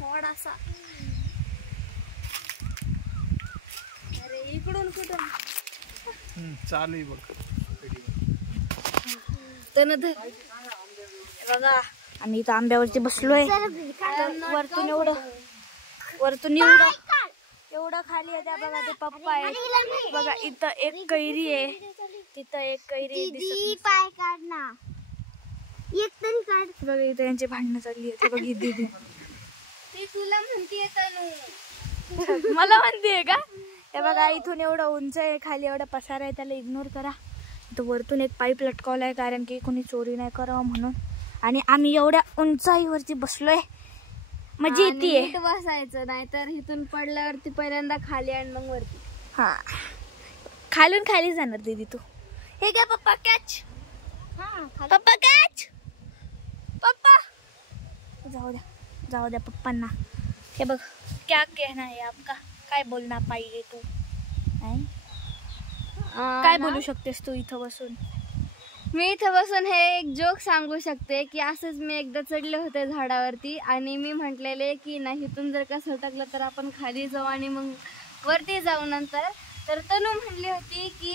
थोडासा अरे इकडून कुठून चालू आहे बघ बघा आम्ही इथं आंब्यावरती बसलोय वरतून एवढं खाली आहे त्या बघा ते पप्पा आहे बघा इथं एक कैरी आहे तिथं एक कैरी पाय काढ ना एक तरी काढ बघा इथं यांची भांडणं चालली आहे बघ ही दीदी ती तुला म्हणतीये तनु मला म्हणतेय का हे बघा इथून एवढं उंच आहे खाली एवढा पसारा आहे त्याला इग्नोर करा इथं वरतून एक पाईप लटकवलाय कारण की कोणी चोरी नाही करावं म्हणून आणि आम्ही एवढ्या उंचाईवरती बसलोय मजा येते बसायचं नाही तर इथून पडल्यावरती पहिल्यांदा खाली आणि मग वरती हा खालून खाली जाणार दीदी तू हे काय पप्पा कॅच पप्पा कॅच पप्पा जाऊ द्या पप्पांना हे बघ क्या कहना है आपका काय बोलना पाहिजे तू काय बोलू शकतेस तू इथं बसून मी इथं बसून हे एक जोक सांगू शकते की असंच मी एकदा चढले होते झाडावरती आणि मी म्हटलेले की नाही इथून जर का सटकलं तर आपण खाली जाऊ आणि मग वरती जाऊ नंतर तर तनु म्हणली होती की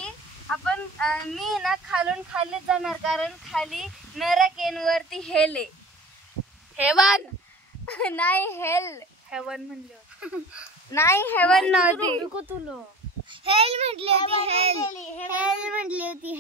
आपण मी ना खालून खाली जाणार कारण खाली नरक वरती हेल आहे हेवन नाही हेवन म्हणले होते नाही हेवन नव्हती तुला हेल म्हटली होती हेल म्हटली होती